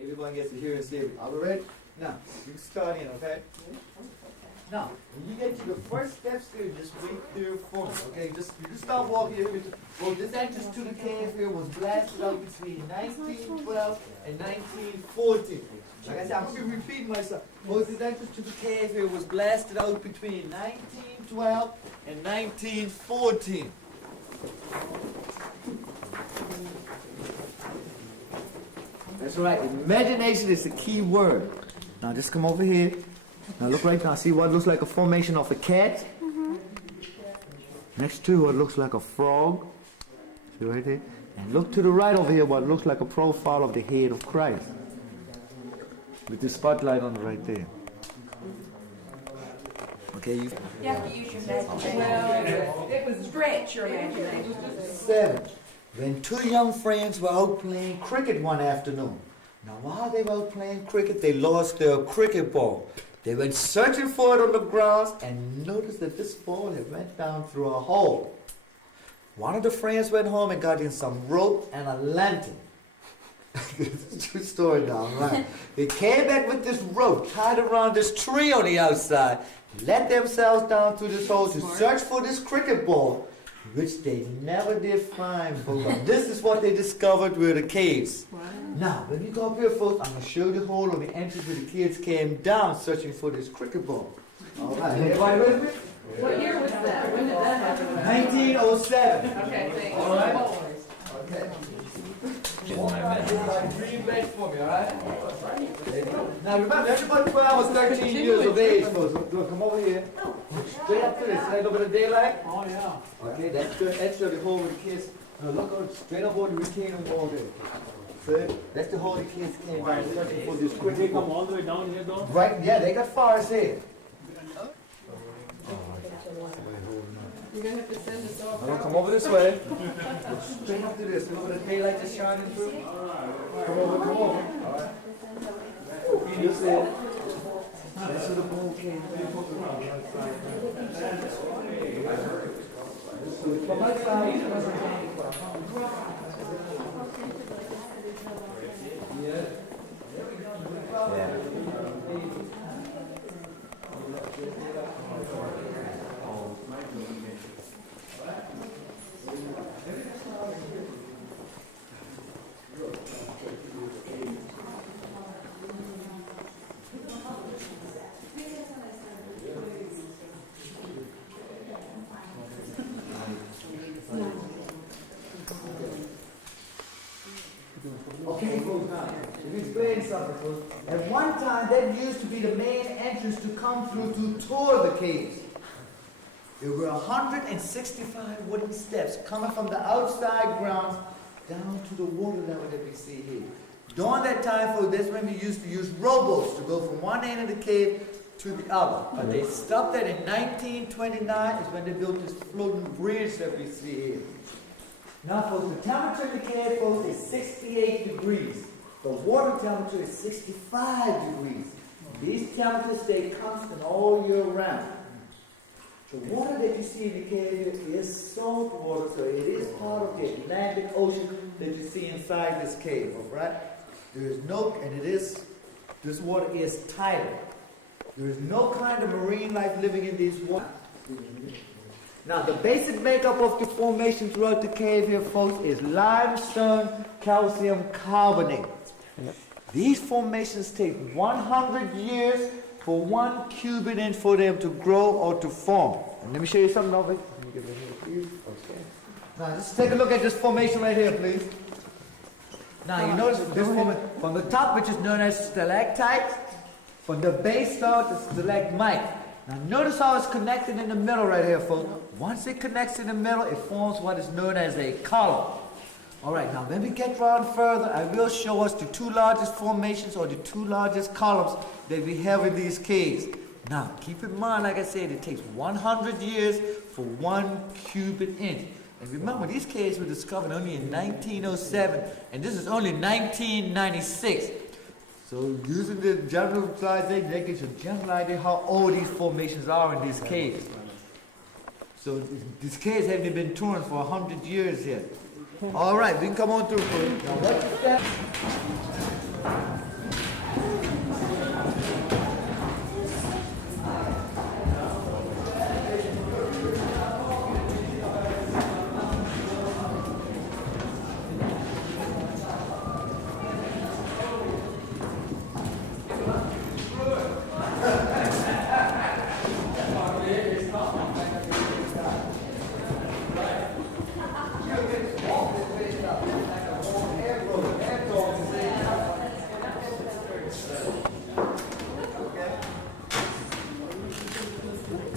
Everyone gets to hear and see it. Are we ready? Now, you can start in, okay? Now, when you get to the first steps here, just wait there for me, okay? You can start walking here. Well, this entrance to the cave here was blasted out between 1912 and 1914. Like I said, I'm going to be repeating myself. Well, this entrance to the cave here was blasted out between 1912 and 1914. That's right. Imagination is the key word. Now just come over here. Now look right now. See what looks like a formation of a cat? Next to what looks like a frog. See right there? And look to the right over here what looks like a profile of the head of Christ. With the spotlight on right there. Okay, you have to use your imagination. Well, it would stretch your imagination. 7. When two young friends were out playing cricket one afternoon. Now while they were out playing cricket, they lost their cricket ball. They went searching for it on the grounds and noticed that this ball had went down through a hole. One of the friends went home and got in some rope and a lantern. It's a true story now, right? They came back with this rope tied around this tree on the outside, let themselves down through this hole to search for this cricket ball, which they never did find, but this is what they discovered were the caves. Wow. Now, when you go up here, folks, I'm going to show you the hole on the entrance where the kids came down searching for this cricket ball. All right, everybody with me? What year was that? When did that happen? 1907. Okay, thanks. All right? Okay. Dream bed for me, all right? Now remember, everybody 12 was 13 years of age, folks. Come over here. Straight up to this. See that over the daylight? Oh, yeah. Okay, that's the edge of the hole where the kids. Now look out straight up on the retaining wall there. See? That's the hole the kids came by searching for this quick. They come all the way down here, though? Right, yeah, they got far as here. You're going to have to send us off. Now come over this way. Straight up to this. See where the daylight is shining through? Come over, come over. All right. You see? That's where the ball came from. From my side, okay, folks, now, let me explain something, folks. At one time, that used to be the main entrance to come through to tour the caves. There were 165 wooden steps coming from the outside grounds down to the water level that we see here. During that time, folks, that's when we used to use rowboats to go from one end of the cave to the other. But they stopped that in 1929 is when they built this floating bridge that we see here. Now, folks, the temperature in the cave, folks, is 68 degrees. The water temperature is 65 degrees. These temperatures stay constant all year round. The water that you see in the cave is salt water, so it is part of the Atlantic Ocean that you see inside this cave, all right? There is no, and this water is tidal. There is no kind of marine life living in these waters. Now, the basic makeup of the formation throughout the cave here, folks, is limestone calcium carbonate. These formations take 100 years for 1 cubic inch for them to grow or to form. And let me show you something over here. Okay. Now, just take a look at this formation right here, please. Now, you notice this formation from the top, which is known as stalactite, from the base down to stalagmite. Now notice how it's connected in the middle right here, folks. Once it connects in the middle, it forms what is known as a column. All right, now when we get around further, I will show us the two largest formations or the two largest columns that we have in these caves. Now, keep in mind, like I said, it takes 100 years for 1 cubic inch. And remember, these caves were discovered only in 1907, and this is only 1996. So using the generalization, that gives you a general idea how old these formations are in these caves. So these caves haven't been touring for 100 years yet. All right, we can come on through. Now, what's the step?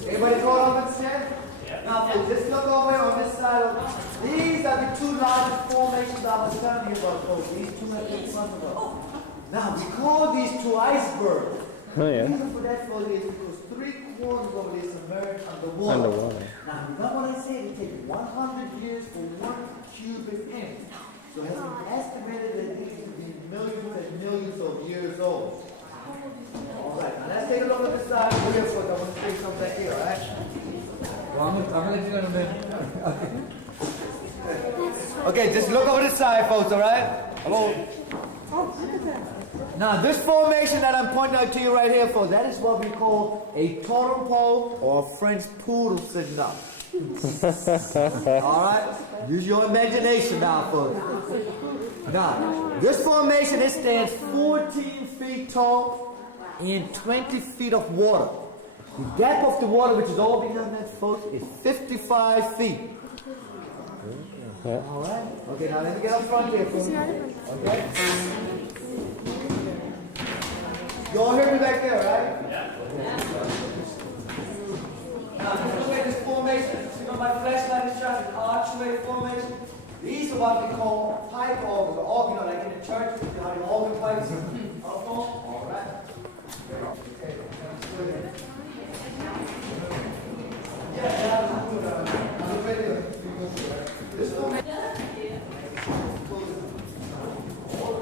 Everybody caught on with the Now, just look over here on this side. These are the two largest formations I was telling you about, folks. These two are in front of us. Now, we call these two icebergs. Oh, yeah. The reason for that for is because 3/4 of it is submerged underwater. Underwater. Now, remember what I said? It takes 100 years for 1 cubic inch. So it has been estimated that these to be millions and millions of years old. All right, now let's take a look at the side over here first. I want to say something back here, all right? Well, I'm gonna let you know in a minute. Okay, just look over the side, folks, all right? Hello? Now, this formation that I'm pointing out to you right here, folks, that is what we call a totem pole or a French poodle sitting up. All right? Use your imagination now, folks. Now, this formation, it stands 14 feet tall in 20 feet of water. The depth of the water, which is all behind that, folks, is 55 feet. All right? Okay, now let me get up front here, folks. Okay? You all hear me back there, right? Yeah. Now, this is where this formation, see where my flashlight is shot, an archway formation. These are what we call pipe organs, or, you know, like in the church, you know, the organ pipes. All right. Okay. Yeah, I'm right here. This formation. All the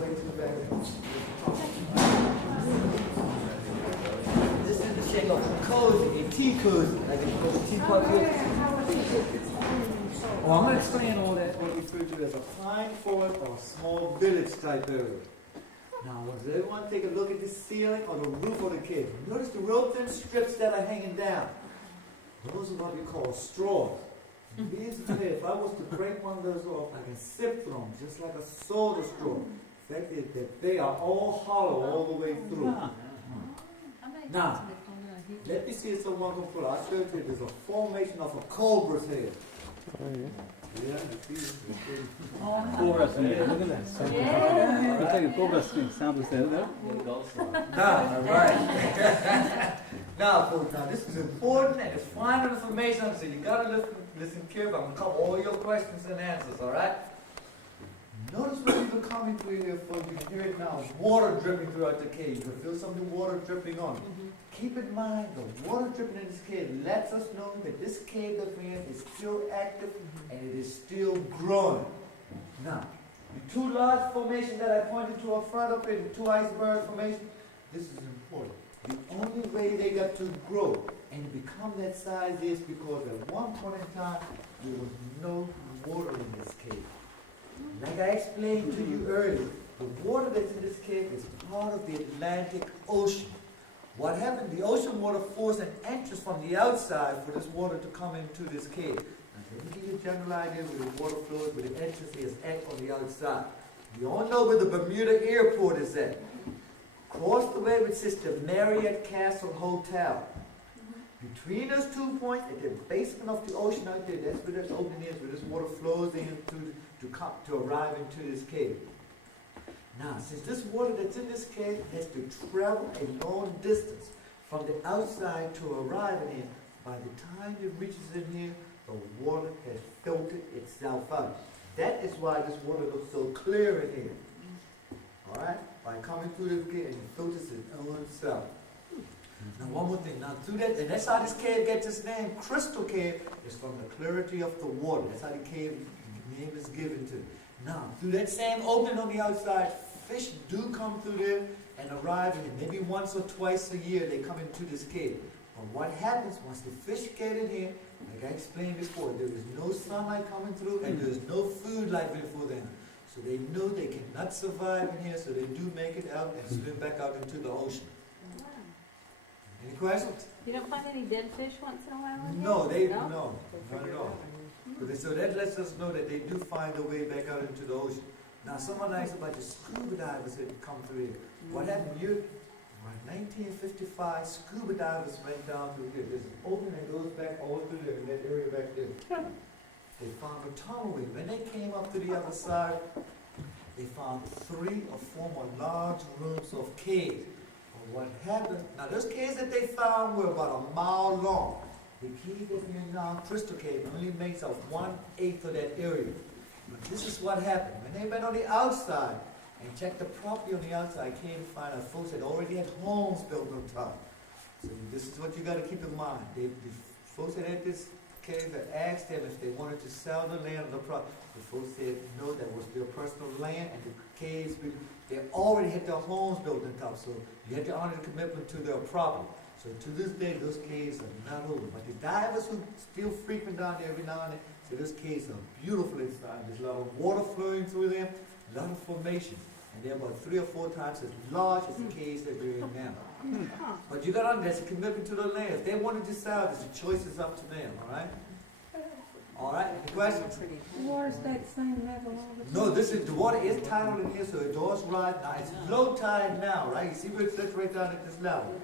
way to the right. This is the shape of a cozy, a tea cozy, like a teapot here. Oh, I'm going to explain all that, what we refer to as a pine forest or a small village type area. Now, does everyone take a look at the ceiling or the roof of the cave? Notice the real thin strips that are hanging down. Those are what we call straws. These are here. If I was to break one of those off, I can sip from them just like a soda straw. The fact is that they are all hollow all the way through. Now, let me see if someone can pull. I'll show you there's a formation of a cobra's head. Oh, yeah. Yeah, I see it. Cobra snake. Look at that. Yeah. You take a cobra snake sample there. Now, right. Now, folks, now this is important and it's final information, so you gotta listen carefully. I'm gonna cover all your questions and answers, all right? Notice when you're coming through here, folks, you can hear it now. Water dripping throughout the cave. You can feel some of the water dripping on. Keep in mind, the water dripping in this cave lets us know that this cave that we're in is still active and it is still growing. Now, the two large formations that I pointed to up front up here, the two iceberg formations, this is important. The only way they got to grow and become that size is because at one point in time, there was no water in this cave. Like I explained to you earlier, the water that's in this cave is part of the Atlantic Ocean. What happened, the ocean water forced an entrance from the outside for this water to come into this cave. Now, let me give you a general idea where the water flows, where the entrance is at on the outside. You all know where the Bermuda airport is at. Across the way, which sits the Marriott Castle Hotel. Between those 2 points, at the basement of the ocean out there, that's where this opening is, where this water flows in to arrive into this cave. Now, since this water that's in this cave has to travel a long distance from the outside to arrive in here, by the time it reaches in here, the water has filtered itself out. That is why this water looks so clear in here. All right? By coming through this cave, and it filters it on itself. Now, one more thing. Now, through that, and that's how this cave gets its name. Crystal Cave is from the clarity of the water. That's how the cave name is given to. Now, through that same opening on the outside fish do come through there and arrive in it. Maybe once or twice a year they come into this cave. But what happens once the fish get in here, like I explained before, there is no sunlight coming through and there is no food like before them. So they know they cannot survive in here, so they do make it out and swim back out into the ocean. Any questions? You don't find any dead fish once in a while in here? No, no, not at all. So that lets us know that they do find their way back out into the ocean. Now, someone asked about the scuba divers that come through here. What happened? In 1955, scuba divers went down through here. There's an opening that goes back all through there, in that area back there. They found a tunnelway. When they came up to the other side, they found 3 or 4 more large rooms of caves. And what happened? Now, those caves that they found were about a mile long. The cave that we're in now, Crystal Cave, only makes up 1/8 of that area. But this is what happened. When they went on the outside and checked the property on the outside, came to find out folks had already had homes built on top. So this is what you got to keep in mind. The folks that had this cave had asked them if they wanted to sell the land or the property. The folks said no, that was their personal land, and the caves, they already had their homes built on top. So you had to honor the commitment to their property. So to this day, those caves are not over. But the divers who still frequent down there every now and then, so those caves are beautiful inside. There's a lot of water flowing through them, a lot of formation. And they're about 3 or 4 times as large as the caves that we're in now. But you got to understand, there's a commitment to the land. If they want to decide, the choice is up to them, all right? All right, any questions? The water stayed the same level all the time? No, the water is tidal in here, so it does rise. Now, it's low tide now, right? You see where it sits right down at this level.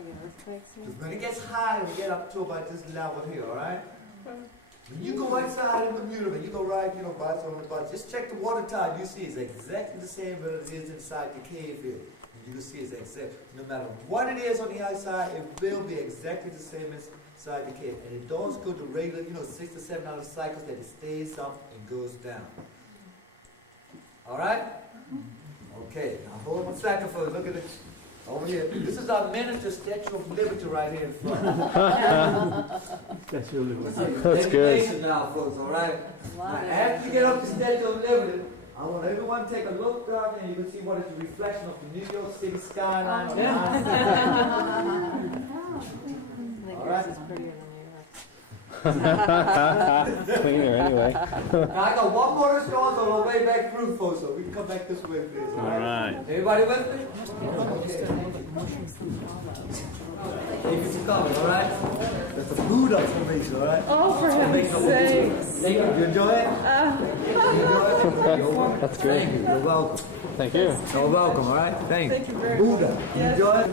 Because when it gets high, we get up to about this level here, all right? When you go outside in Bermuda, when you go ride, bikes on the bus, just check the water tide. You see it's exactly the same as it is inside the cave here. And you can see it's exact. No matter what it is on the outside, it will be exactly the same as inside the cave. And it does go to regular, 6 to 7 hour cycles that it stays up and goes down. All right? Okay, now hold on a second, folks. Look at it. Over here. This is our miniature Statue of Liberty right here in front. That's really good. That's good. Now, folks, all right? Now, after you get up the Statue of Liberty, I want everyone to take a look down there and you can see what is the reflection of the New York City skyline. All right? Cleaner anyway. Now, I got one more response on our way back through, folks, so we can come back this way, please. All right. Everybody with me? Okay. Thank you for coming, all right? That's a Buddha formation, all right? Oh, for heaven's sakes. Thank you. You enjoy it? That's great. Thank you. You're welcome. Thank you. You're welcome, all right? Thanks. Thank you very Buddha. much. You enjoy it?